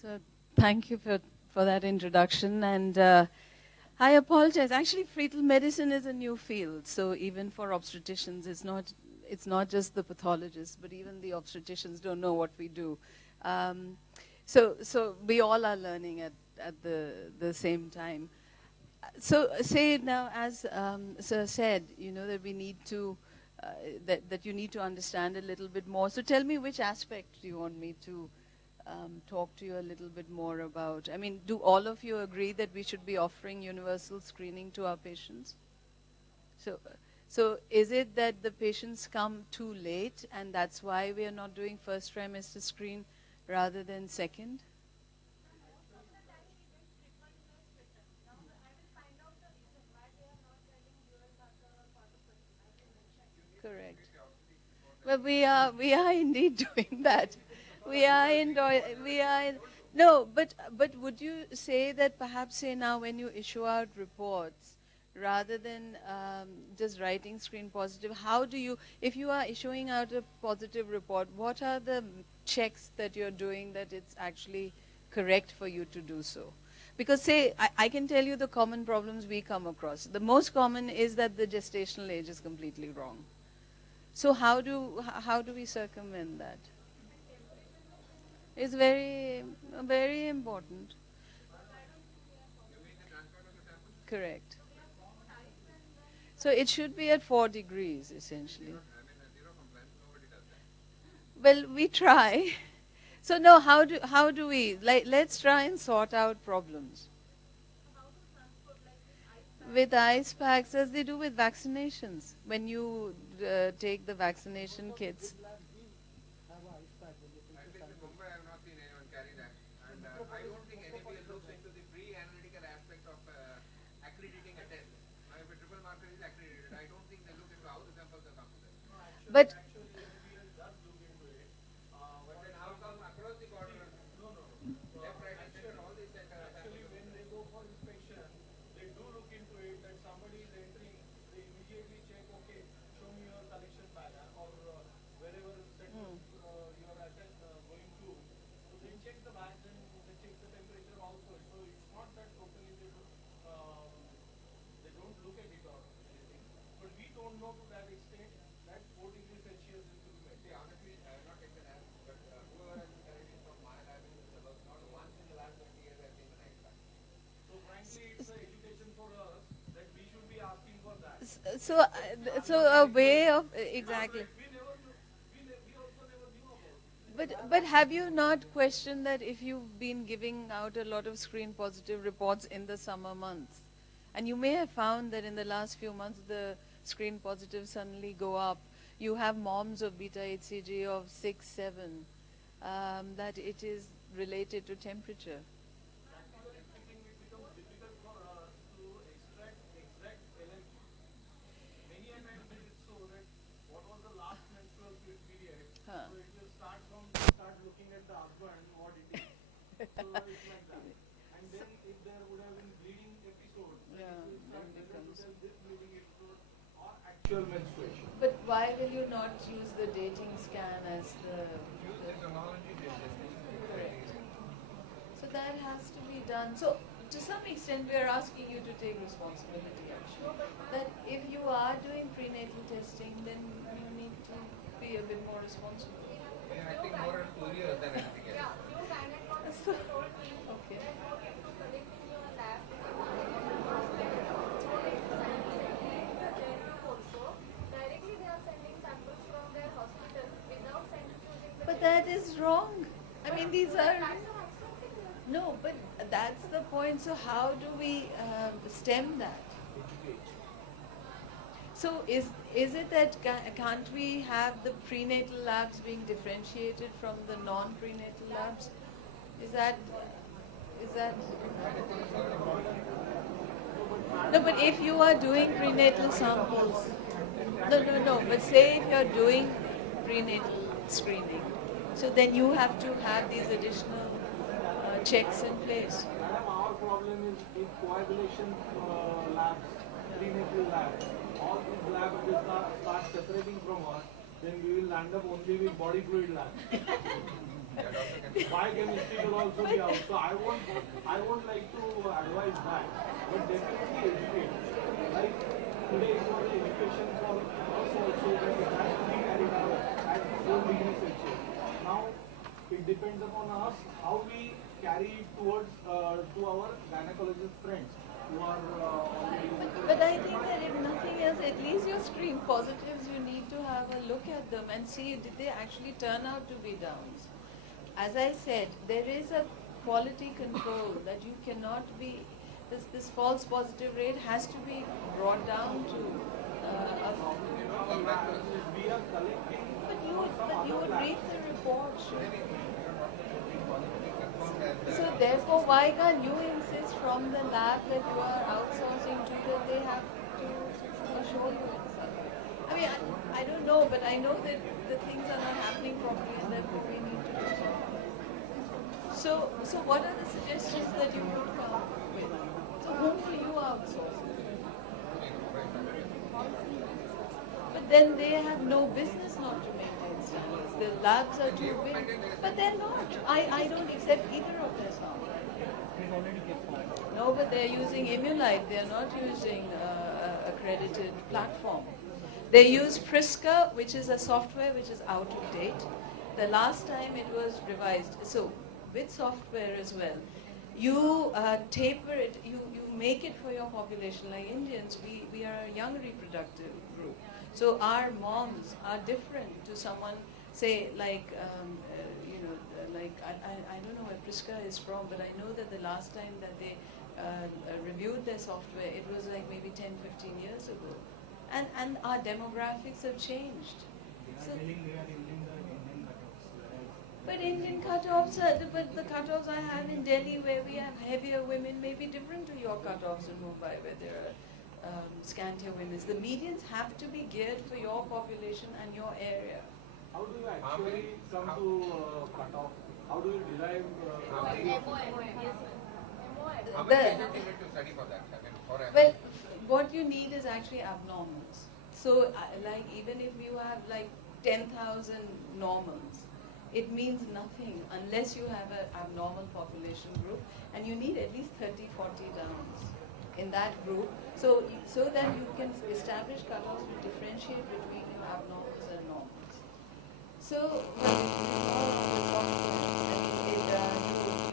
So thank you for that introduction. And I apologize. Actually, fetal medicine is a new field. So even for obstetricians, it's not just the pathologists, but even the obstetricians don't know what we do. Um, so we all are learning at the same time. So say now, as Sir said, that we need to, that you need to understand a little bit more. So tell me, which aspect do you want me to talk to you a little bit more about? I mean, do all of you agree that we should be offering universal screening to our patients? So is it that the patients come too late and that's why we are not doing first trimester screen rather than second? Correct. But we are indeed doing that. No, but would you say that perhaps say now when you issue out reports, rather than just writing screen positive, how do you, if you are issuing out a positive report, what are the checks that you're doing that it's actually correct for you to do so? Because say, I can tell you the common problems we come across. The most common is that the gestational age is completely wrong. So how do we circumvent that? It's very important. Correct. So it should be at 4 degrees essentially. Well, we try. So no, how do we, like, let's try and sort out problems with ice packs as they do with vaccinations. When you take the vaccination kits. But so a way of exactly. But have you not questioned that if you've been giving out a lot of screen positive reports in the summer months, and you may have found that in the last few months the screen positives suddenly go up. You have moms of beta HCG of 6, 7, that it is related to temperature. Huh. Yeah, then becomes. But why will you not use the dating scan as the correct? So that has to be done. So to some extent, we are asking you to take responsibility. Actually, that if you are doing prenatal testing, then you need to be a bit more responsible. So, okay. But that is wrong. I mean, these are. No, but that's the point. So how do we stem that? So is it that can't we have the prenatal labs being differentiated from the non-prenatal labs? Is that is that no? But if you are doing prenatal samples, no. But say if you're doing prenatal screening, so then you have to have these additional checks in place. Madam, our problem is in coagulation labs, prenatal labs. All these labs will start separating from us, then we will land up only with body fluid labs. Biochemistry will also be out. So I won't like to advise that, but definitely educate. Like today it was education for us also, that it has to be carried out at 4 degrees Celsius. Now it depends upon us how we carry it towards to our gynecologist friends who are already. But I think that if nothing else, at least your screen positives, you need to have a look at them and see did they actually turn out to be downs. As I said, there is a quality control that you cannot be, this false positive rate has to be brought down to a. We are collecting. But you would read the report. So therefore, why can't you insist from the lab that you are outsourcing to that they have to show you inside? I mean, I don't know, but I know that the things are not happening properly and therefore we need to do something. So what are the suggestions that you would come up with? So whom will you outsource? But then they have no business not to maintain standards. The labs are too big. But they're not. I don't accept either of their sound. No, but they're using Imulite. They're not using accredited platform. They use Priska, which is a software which is out of date. The last time it was revised. So with software as well, you taper it, you make it for your population. Like Indians, we are a young reproductive group. So our moms are different to someone, say, like, like, I don't know where Priska is from, but I know that the last time that they reviewed their software, it was like maybe 10, 15 years ago. And our demographics have changed. So, but Indian cutoffs, but the cutoffs I have in Delhi where we have heavier women may be different to your cutoffs in Mumbai where there are scantier women. The medians have to be geared for your population and your area. How do you actually come to cutoff? How do you derive? How many people need to study for that? I mean, for well, what you need is actually abnormals. So, like, even if you have like 10,000 normals, it means nothing unless you have an abnormal population group, and you need at least 30, 40 downs in that group, so that you can establish cutoffs to differentiate between your abnormals and normals. So,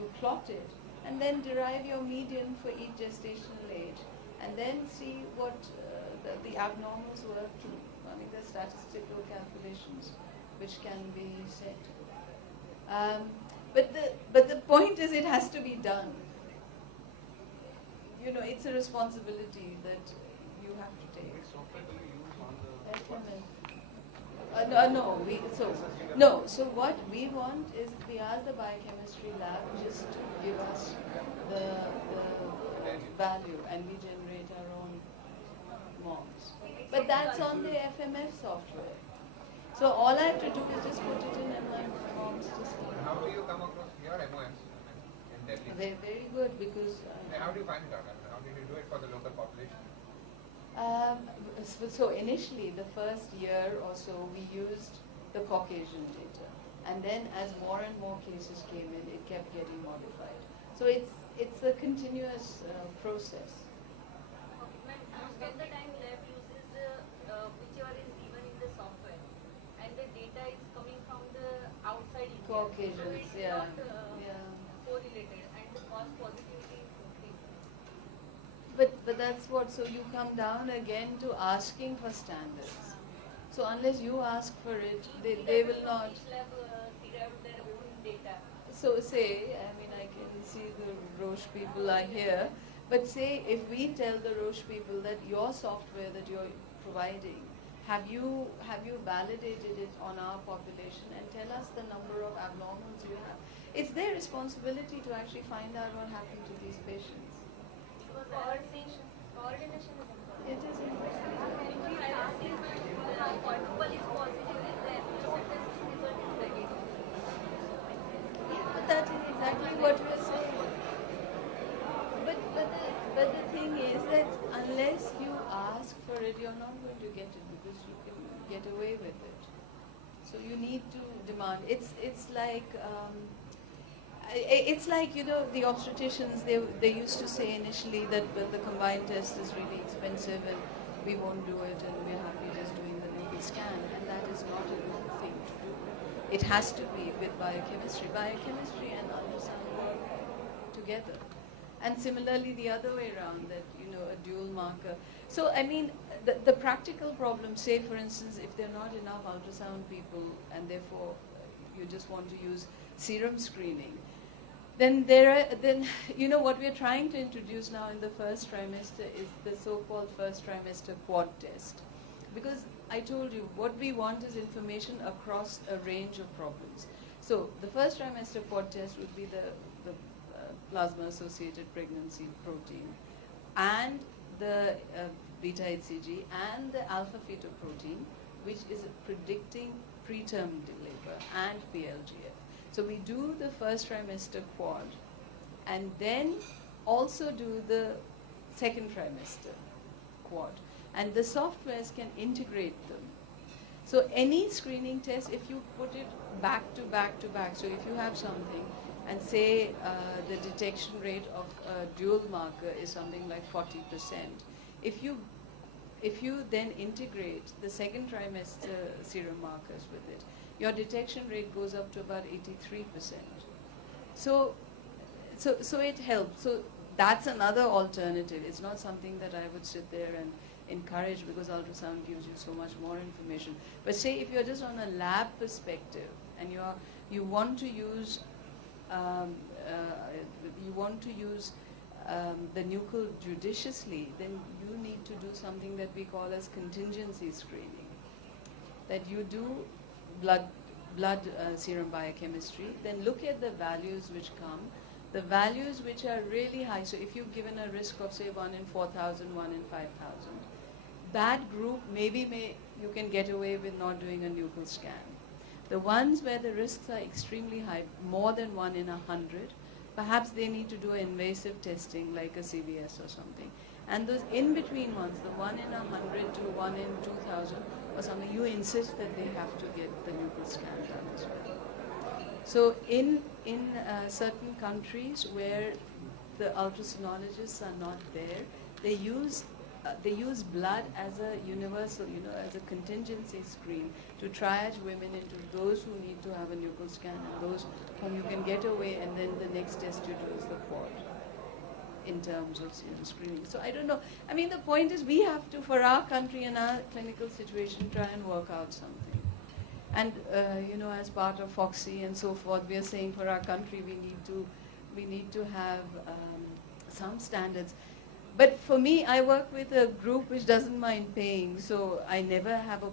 you plot it, and then derive your median for each gestational age, and then see what the abnormals were to. I mean, there's statistical calculations which can be set. But the point is, it has to be done. You know, it's a responsibility that you have to take. So what we want is, we ask the biochemistry lab just to give us the value, and we generate our own MOMs. But that's on the FMF software. So all I have to do is just put it in, and my MOMs just. How do you come across your MOMs in Delhi? They're very good because. How do you find it out? How did you do it for the local population? So initially, the first year or so, we used the Caucasian data, and then as more and more cases came in, it kept getting modified. So it's a continuous process. When the time lab uses whichever is given in the software, and the data is coming from the outside India, Caucasians, so it's yeah. not correlated, and the false positivity is increasing. But that's what, so you come down again to asking for standards. So unless you ask for it, they will not. Each lab derived their own data. So say, I mean, I can see the Roche people are here, but say if we tell the Roche people that your software that you're providing, have you validated it on our population, and tell us the number of abnormals you have. It's their responsibility to actually find out what happened to these patients. Because coordination is important. It is important. If we have seen quadruple is positive, then the result is negative. Yeah, but that is exactly what we're saying. But the thing is that unless you ask for it, you're not going to get it, because you can get away with it. So you need to demand. It's like it's like, you know, the obstetricians, they used to say initially that, well, the combined test is really expensive and we won't do it and we're happy just doing the nuchal scan, and that is not a good thing to do. It has to be with biochemistry. Biochemistry and ultrasound work together. And similarly the other way around, that, you know, a dual marker. So I mean, the practical problem, say for instance, if there are not enough ultrasound people and therefore you just want to use serum screening, then you know, what we're trying to introduce now in the first trimester is the so-called first trimester quad test. Because I told you, what we want is information across a range of problems. So the first trimester quad test would be the plasma-associated pregnancy protein, and the beta HCG, and the alpha-fetoprotein, which is predicting preterm labor, and PLGF. So we do the first trimester quad, and then also do the second trimester quad. And the softwares can integrate them. So any screening test, if you put it back to back to back, so if you have something, and say the detection rate of a dual marker is something like 40%, if you then integrate the second trimester serum markers with it, your detection rate goes up to about 83%. So it helps. So that's another alternative. It's not something that I would sit there and encourage, because ultrasound gives you so much more information. But say if you're just on a lab perspective and you want to use the nuchal judiciously, then you need to do something that we call as contingency screening. That you do blood serum biochemistry, then look at the values which come, the values which are really high. So if you've given a risk of, say, 1 in 4,000, 1 in 5,000, that group you can get away with not doing a nuchal scan. The ones where the risks are extremely high, more than 1 in 100, perhaps they need to do invasive testing like a CVS or something. And those in-between ones, the 1 in 100 to 1 in 2,000 or something, you insist that they have to get the nuchal scan done as well. So in certain countries where the ultrasonologists are not there, they use blood as a universal, you know, as a contingency screen to triage women into those who need to have a nuchal scan and those whom you can get away, and then the next test you do is the quad in terms of screening. So I don't know. I mean, the point is we have to, for our country and our clinical situation, try and work out something. And you know, as part of FOXY and so forth, we are saying for our country we need to have some standards. But for me, I work with a group which doesn't mind paying, so I never have a